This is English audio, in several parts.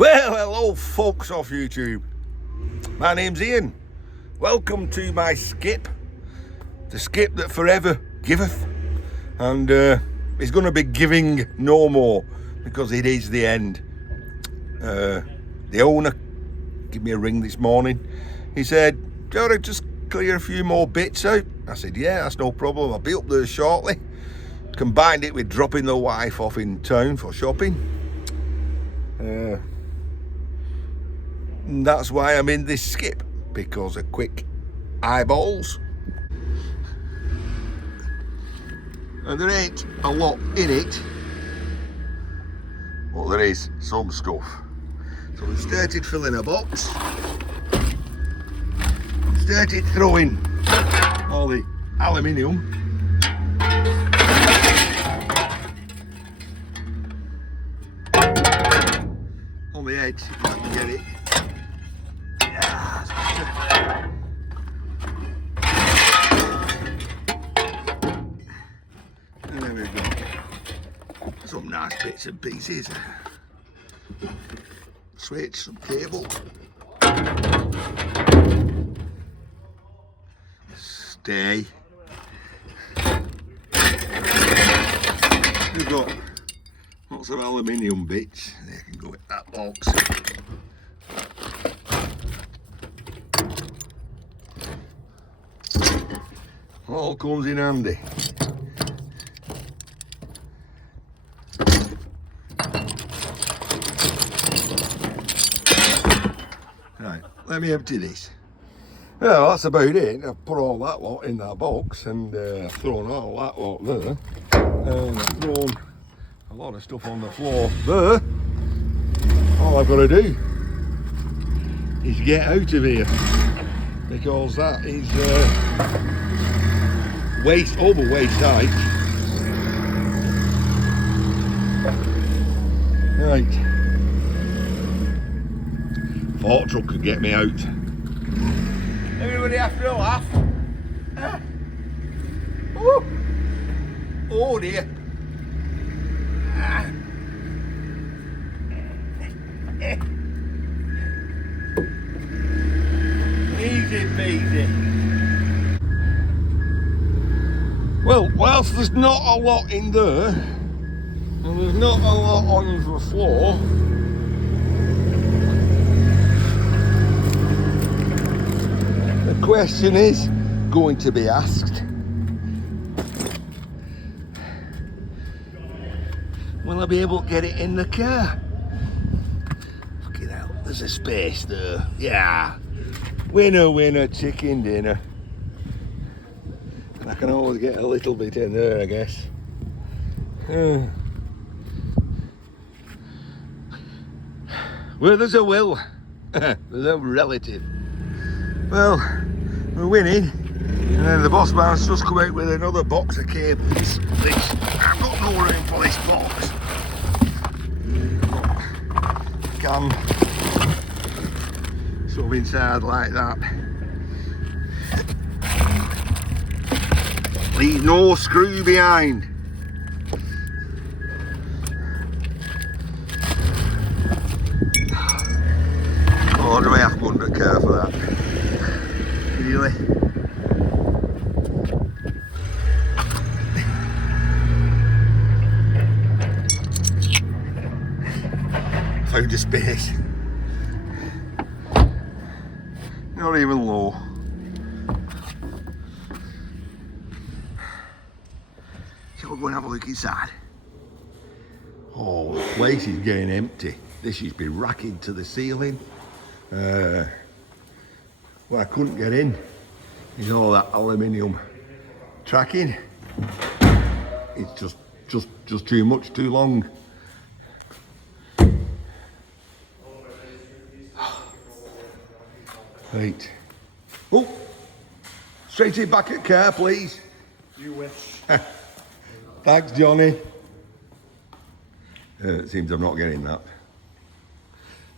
Well, hello folks off YouTube. My name's Ian. Welcome to my skip. The skip that forever giveth. And it's going to be giving no more because it is the end. The owner gave me a ring this morning. He said, "Do you want to just clear a few more bits out?" I said, "Yeah, that's no problem. I'll be up there shortly." Combined it with dropping the wife off in town for shopping. And that's why I'm in this skip, because of quick eyeballs. And there ain't a lot in it. Well, there is some stuff. So we started filling a box. Started throwing all the aluminium. On the edge, if I can get it. Yeah, that's better. And there we go. Some nice bits and pieces. Switch, some cable. Stay. We've got lots of aluminium bits. They can go in that box. All comes in handy. Right, let me empty this. Well, that's about it. I've put all that lot in that box and I've thrown all that lot there. And I've thrown a lot of stuff on the floor there. All I've got to do is get out of here, because that is over waist height. Right, fork truck could get me out. Everybody after a laugh. Oh dear. Easy peasy. Well, whilst there's not a lot in there, and there's not a lot on the floor, the question is going to be asked, will I be able to get it in the car? Fucking hell, there's a space there. Yeah. Winner, winner, chicken dinner. And I can always get a little bit in there, I guess. Well, there's a will. There's a relative. Well, we're winning. And then the boss man's just come out with another box of cables. I've got no room for this box. Can shove inside like that. Leave no screw behind. Oh, do I have to go under the car for that? Really? Found a space. Not even low. Shall we go and have a look inside? Oh, the place is getting empty. This used to be racking to the ceiling. Well, I couldn't get in. There's all that aluminium tracking. It's just too much, too long. Right. Oh, straight in back at car, please. You wish. Thanks, Johnny. It seems I'm not getting that.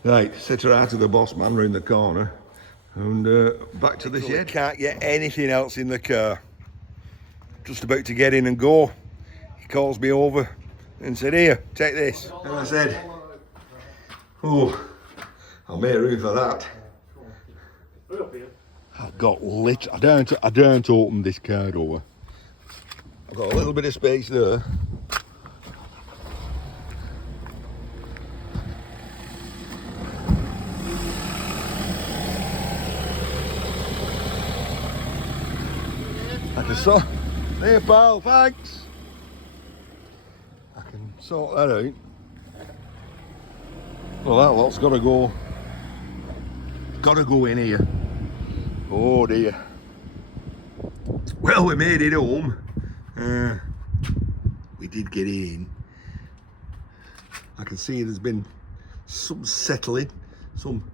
Right, set her out of the boss man round the corner and back to the shed. Can't get anything else in the car. Just about to get in and go. He calls me over and said, "Here, take this." And I said, "Oh, I'll make room for that. I've got I don't open this car door. I've got a little bit of space there. I can sort. Hey pal, thanks. I can sort that out. Well, that lot's got to go. Got to go in here. Oh dear. Well, we made it home. We did get in. I can see there's been some settling, some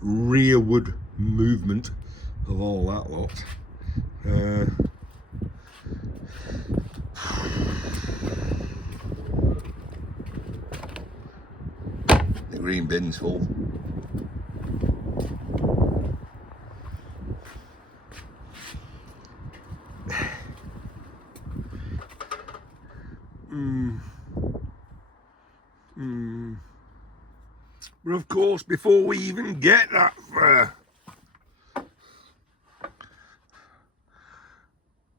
rearward movement of all that lot. The green bin's full. But of course, before we even get that far,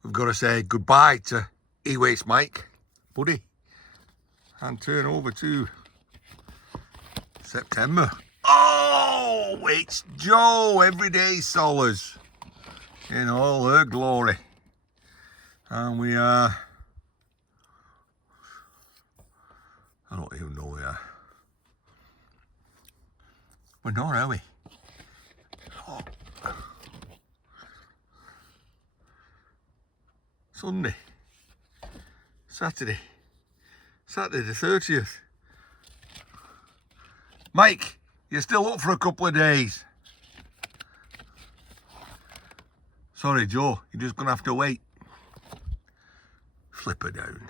we've got to say goodbye to E-Waste Mike, buddy, and turn over to September. Oh, it's Joe, Everyday Solace, in all her glory. And we are, I don't even know we are. We're not, are we? Oh. Sunday, Saturday the 30th. Mike, you're still up for a couple of days. Sorry, Joe, you're just gonna have to wait. Flip her down.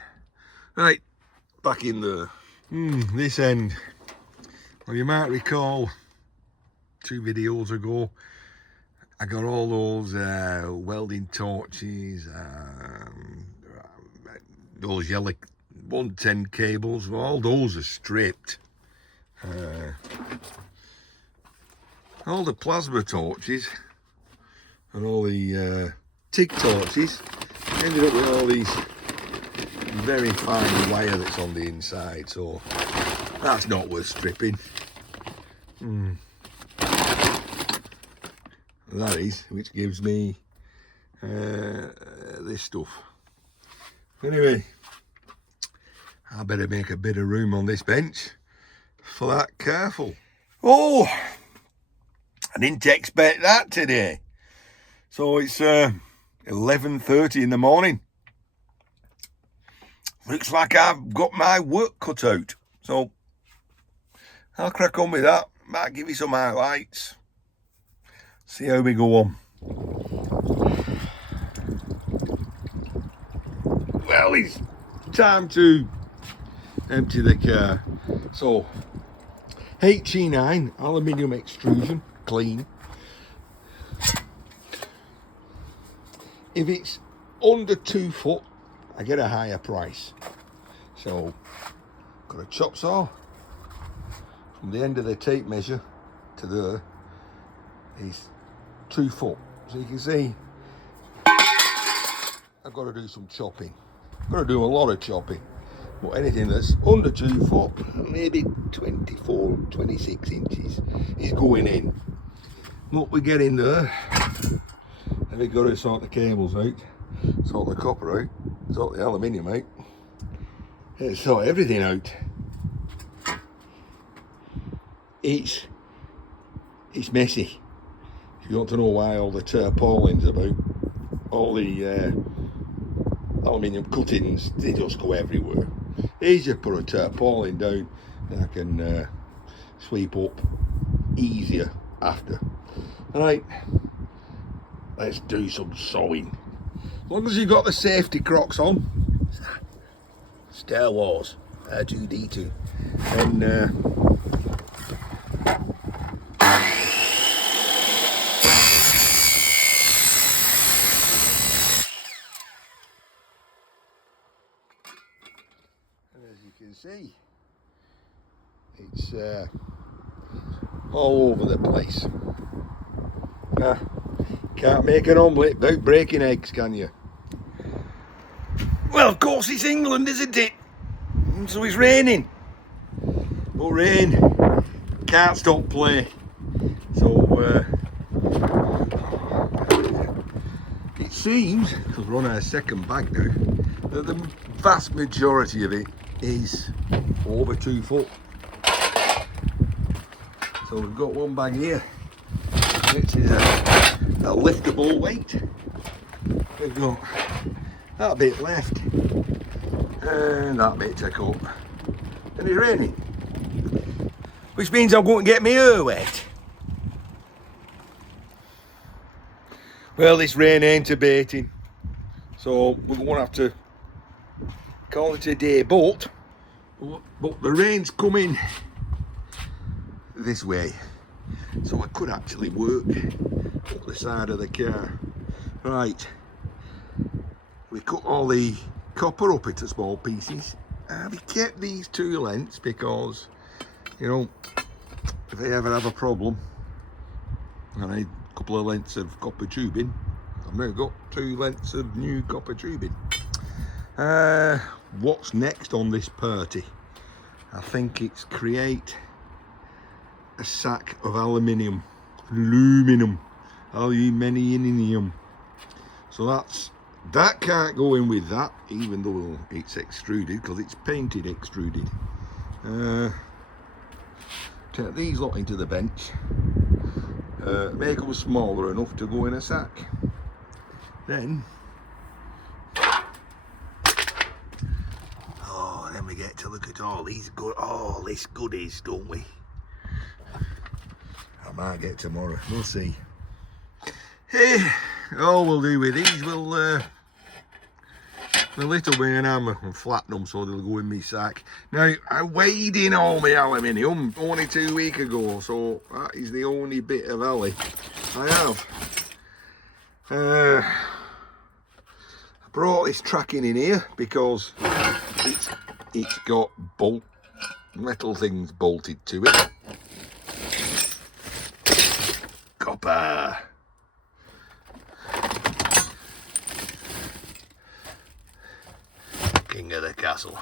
Right, back in there. This end. Well, you might recall 2 videos ago, I got all those welding torches, those yellow 110 cables, all those are stripped. All the plasma torches and all the TIG torches ended up with all these very fine wire that's on the inside, so that's not worth stripping. That is, which gives me this stuff. Anyway, I better make a bit of room on this bench for that careful. Oh, I didn't expect that today. So it's 11:30 in the morning. Looks like I've got my work cut out. So I'll crack on with that. Might give you some highlights. See how we go on. Well, it's time to empty the car. So, HE9 aluminium extrusion, clean. If it's under 2 foot, I get a higher price. So, got a chop saw. From the end of the tape measure to there is 2 foot. So you can see I've got to do some chopping. I've got to do a lot of chopping. But anything that's under 2 foot, maybe 24, 26 inches is going in. What we get in there, and we've got to sort the cables out, sort the copper out, sort the aluminium out, and sort everything out. It's messy. If you want to know why all the tarpaulins about, all the aluminium cuttings, they just go everywhere. Easier to put a tarpaulin down, and I can sweep up easier after. Alright, let's do some sewing. As long as you've got the safety crocs on. Star Wars, R2-D2. And as you can see, it's all over the place. Can't make an omelette without breaking eggs, can you? Well, of course it's England, isn't it? So it's raining. But rain can't stop play. So it seems, because we're on our second bag now, that the vast majority of it is over 2 foot. So we've got one bag here, which is a liftable weight. We've got that bit left and that bit to cut, and it's raining, which means I'm going to get my hair wet. Well, this rain ain't abating, so we're going to have to call it a day, but the rain's coming this way, so I could actually work up the side of the car. Right, we cut all the copper up into small pieces. We kept these 2 lengths because, you know, if I ever have a problem and I need a couple of lengths of copper tubing, I've now got 2 lengths of new copper tubing. What's next on this party? I think it's create a sack of aluminum. So that can't go in with that, even though it's extruded, because it's painted extruded. Take these lot into the bench, make them smaller enough to go in a sack. Then we get to look at all these goodies, don't we? I might get tomorrow, we'll see. Hey, all we'll do with these, we'll lit up with an hammer and flatten them so they'll go in my sack. Now, I weighed in all my aluminium only 2 weeks ago, so that is the only bit of alley I have. I brought this tracking in here because it's got metal things bolted to it. Copper. King of the castle.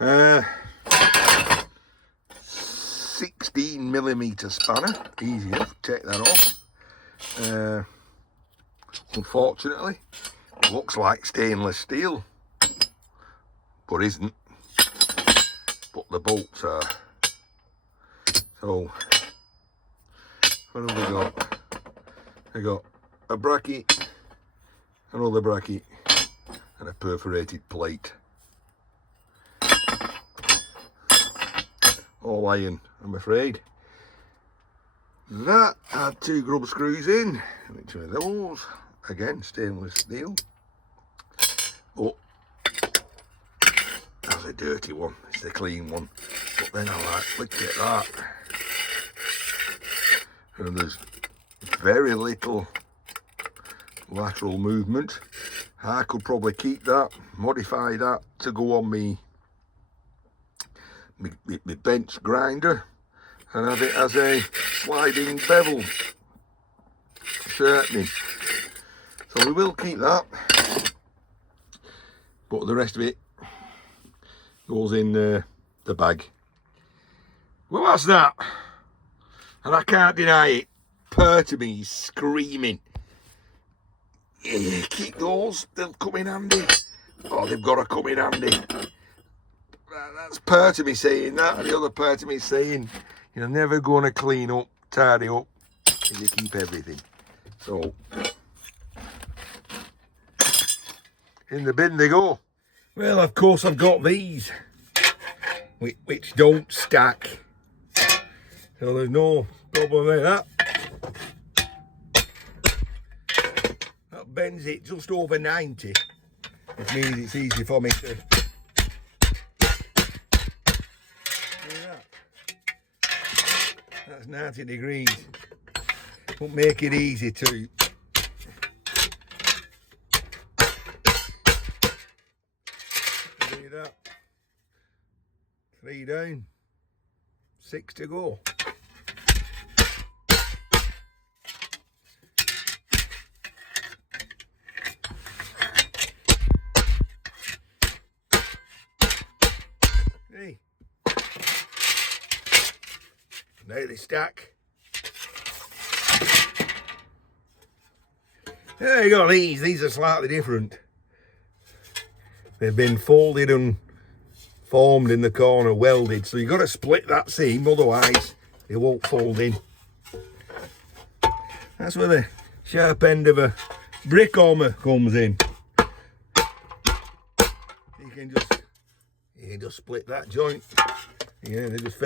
16mm spanner, easy enough, take that off. Unfortunately, looks like stainless steel, but isn't. But the bolts are. So, what have we got? We got a bracket, another bracket, and a perforated plate. All iron, I'm afraid. That had 2 grub screws in, which are those, again stainless steel. But that's a dirty one, it's the clean one. But then I like, look at that. And there's very little lateral movement. I could probably keep that, modify that to go on my bench grinder and have it as a sliding bevel shortening. So we will keep that, but the rest of it goes in the bag. Well, that's that, and I can't deny it. Part of me is screaming, yeah, keep those, they'll come in handy. Oh, they've got to come in handy. That's part of me saying that, and the other part of me saying you're never going to clean up, tidy up if you keep everything. So in the bin they go. Well, of course I've got these which don't stack, so there's no problem with that. That bends it just over 90, which means it's easy for me to That's 90 degrees. Won't make it easy too. See that? 3 down, 6 to go. Now they stack. There you go, these are slightly different. They've been folded and formed in the corner, welded, so you've got to split that seam, otherwise it won't fold in. That's where the sharp end of a brick hammer comes in. You can just split that joint. Yeah, they just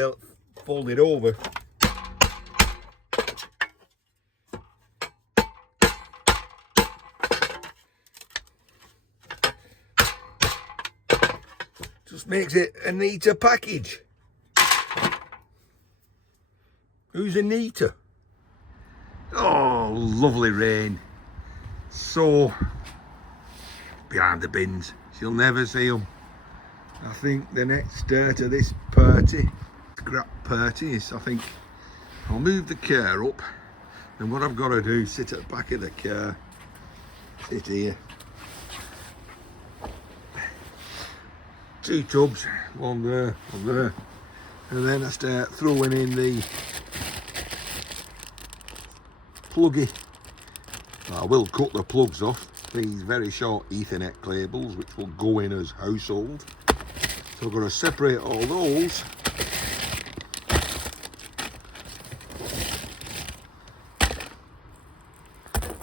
fold it over. Just makes it a neater package. Who's a neater? Oh, lovely rain. So behind the bins, she'll never see them. I think the next start of this party, scrap party, is I think I'll move the car up, and what I've got to do is sit at the back of the car, sit here. 2 tubs, one there, and then I start throwing in the pluggy. I will cut the plugs off, these very short Ethernet cables which will go in as household. So I've got to separate all those.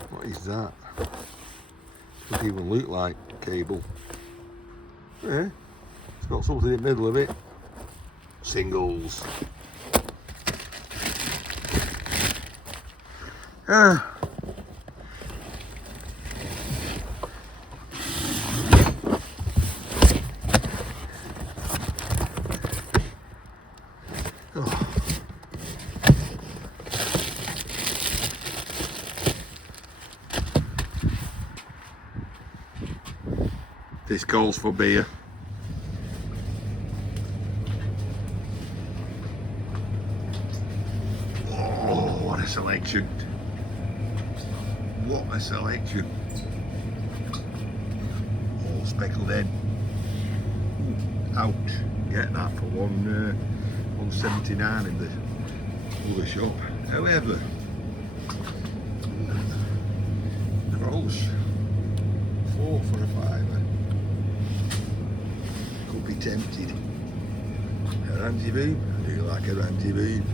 What is that? Doesn't even look like cable. Yeah. It's got something in the middle of it. Singles. Ah. Oh. This calls for beer. Selection. What a selection. All speckled in. Ouch. Get that for 179 in the other shop. However, gross. 4 for a £5. Could be tempted. A ranty boom. I do like a ranty boom.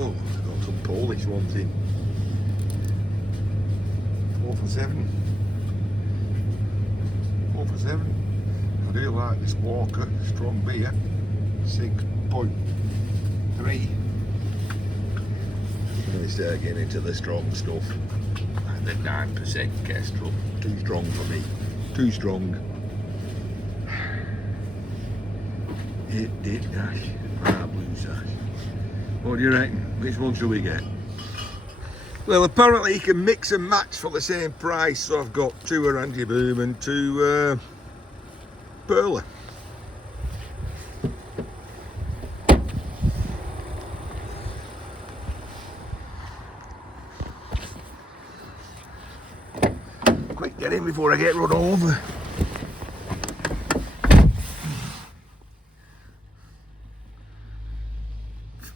Oh, I've got some Polish ones in. 4 for 7. 4 for 7. I do like this Walker strong beer. 6.3. When we start getting into the strong stuff, and the 9% Kestrel. Too strong for me. Too strong. It dash. Blue sash. What do you reckon? Which one should we get? Well, apparently you can mix and match for the same price, so I've got 2 Orange Boom and 2 Perla. Quick, get in before I get run over.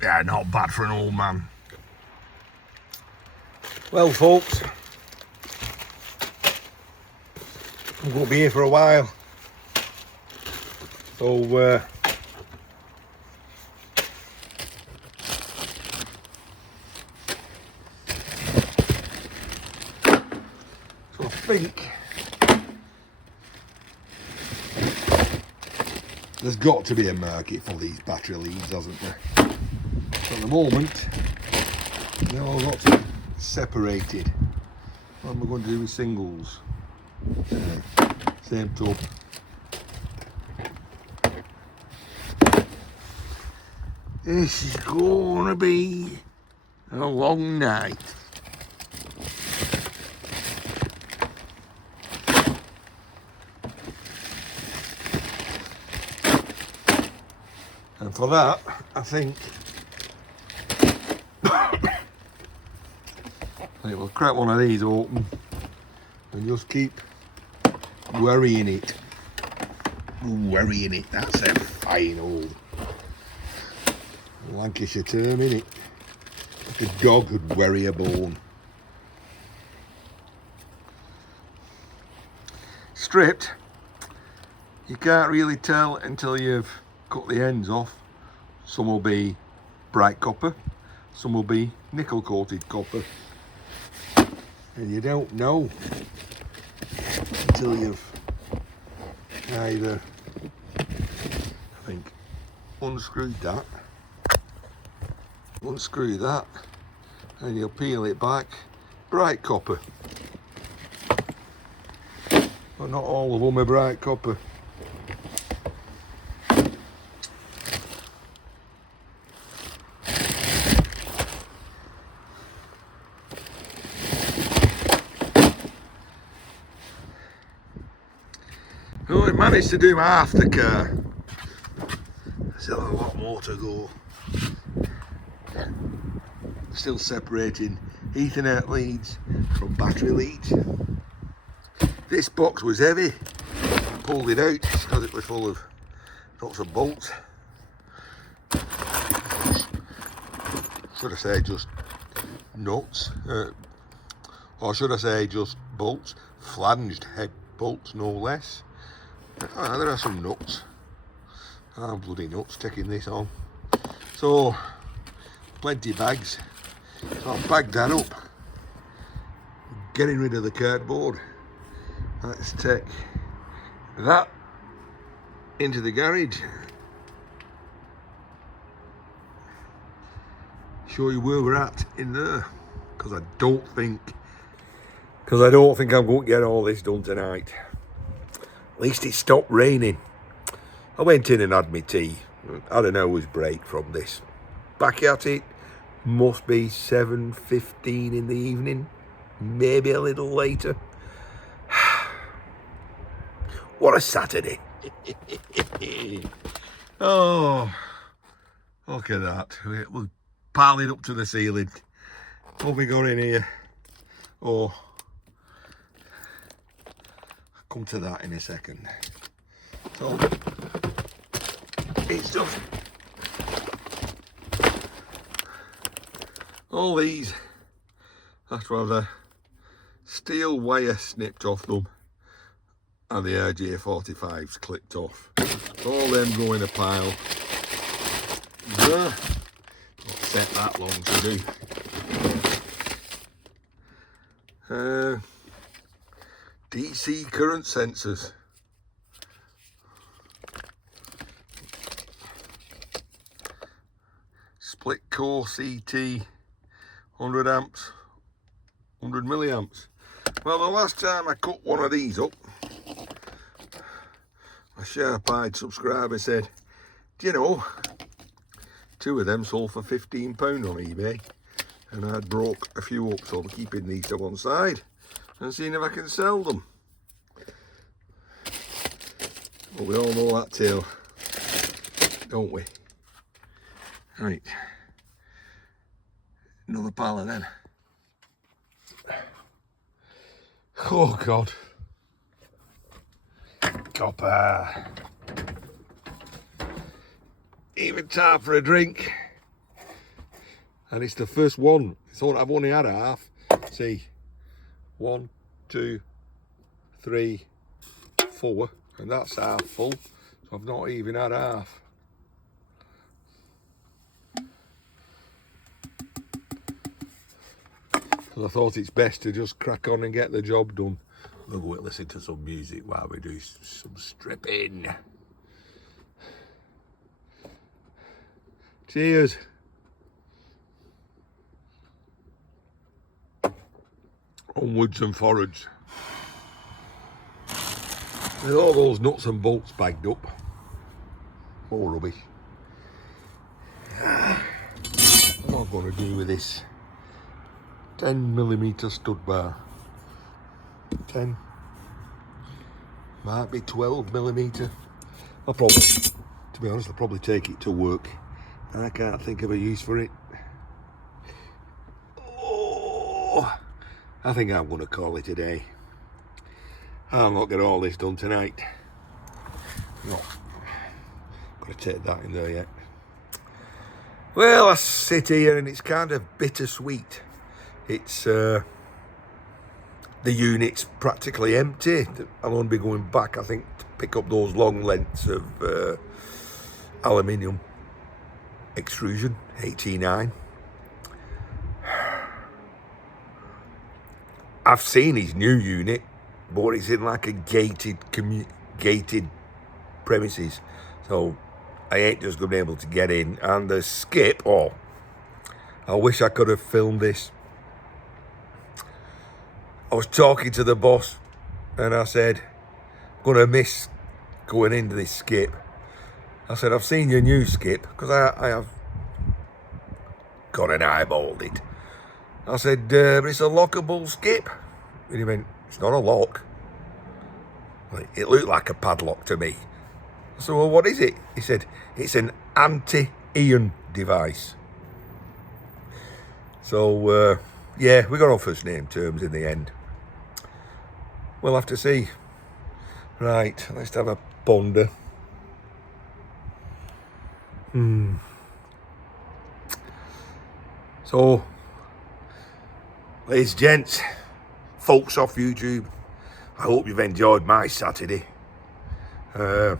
Yeah, not bad for an old man. Well, folks, I'm going to be here for a while. So, I think there's got to be a market for these battery leads, hasn't there? At the moment, they've all got to be separated. What am I going to do with singles? Same tub. This is going to be a long night. And for that, I think we'll crack one of these open and just keep worrying it. worrying it. That's a fine old Lancashire term, innit? Like a dog would worry a bone. Stripped, you can't really tell until you've cut the ends off. Some will be bright copper, some will be nickel coated copper, and you don't know until you've either, I think, unscrew that, and you'll peel it back, bright copper. But not all of them are bright copper. Oh, I managed to do half the car. Still a lot more to go. Still separating Ethernet leads from battery leads. This box was heavy. I pulled it out because it was full of nuts and bolts. Should I say just nuts? Or should I say just bolts? Flanged head bolts, no less. Ah, there are some nuts. Ah, bloody nuts taking this on. So, plenty bags. So I'll bag that up. Getting rid of the cardboard. Let's take that into the garage. Show you where we're at in there. Because I don't think I'm going to get all this done tonight. At least it stopped raining. I went in and had my tea. Had an hour's break from this. Back at it. Must be 7:15 in the evening. Maybe a little later. What a Saturday. Oh, look at that. We'll pile it up to the ceiling. What we got in here? Oh, I'll come to that in a second. So, it's just all these have to have the steel wire snipped off them and the RJ45s clipped off. All them go in a pile. Not set that long to do. DC current sensors. Split core CT, 100 amps, 100 milliamps. Well, the last time I cut one of these up, a sharp-eyed subscriber said, do you know, 2 of them sold for £15 on eBay, and I'd broke a few up, so I'm keeping these to one side and seeing if I can sell them. Well, we all know that tale, don't we? Right, another pile of them. Oh God. Copper. Even time for a drink. And it's the first one. I've only had a half. See, 1, 2, 3, 4, and that's half full. So I've not even had half. Because I thought it's best to just crack on and get the job done. We'll go and listen to some music while we do some stripping. Cheers. Onwards and forwards. With all those nuts and bolts bagged up. More rubbish. What am I going to do with this 10mm stud bar? 10, might be 12mm. I'll probably, to be honest, I'll probably take it to work. I can't think of a use for it. Oh, I think I'm going to call it a day. I'll not get all this done tonight. No, got to take that in there yet. Well, I sit here and it's kind of bittersweet. It's the unit's practically empty. I'll only be going back, I think, to pick up those long lengths of aluminium extrusion, 89. I've seen his new unit, but it's in like a gated premises, so I ain't just going to be able to get in. And the skip, oh, I wish I could have filmed this. I was talking to the boss and I said, I'm going to miss going into this skip. I said, I've seen your new skip, because I have got an eyeballed it. I said, but it's a lockable skip. And he went, it's not a lock. It looked like a padlock to me. I said, well, what is it? He said, it's an anti-ion device. So, yeah, we got on first name terms in the end. We'll have to see. Right, let's have a ponder. So, ladies and gents, folks off YouTube, I hope you've enjoyed my Saturday. I'll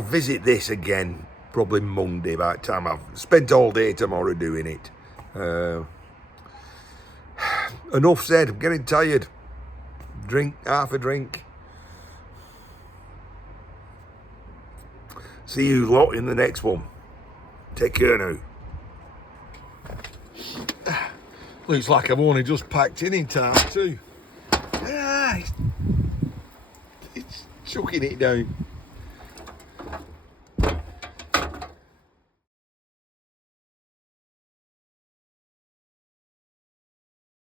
visit this again probably Monday by the time I've spent all day tomorrow doing it. Enough said, I'm getting tired. Drink half a drink. See you lot in the next one. Take care now. Looks like I've only just packed in time too. It's chucking it down.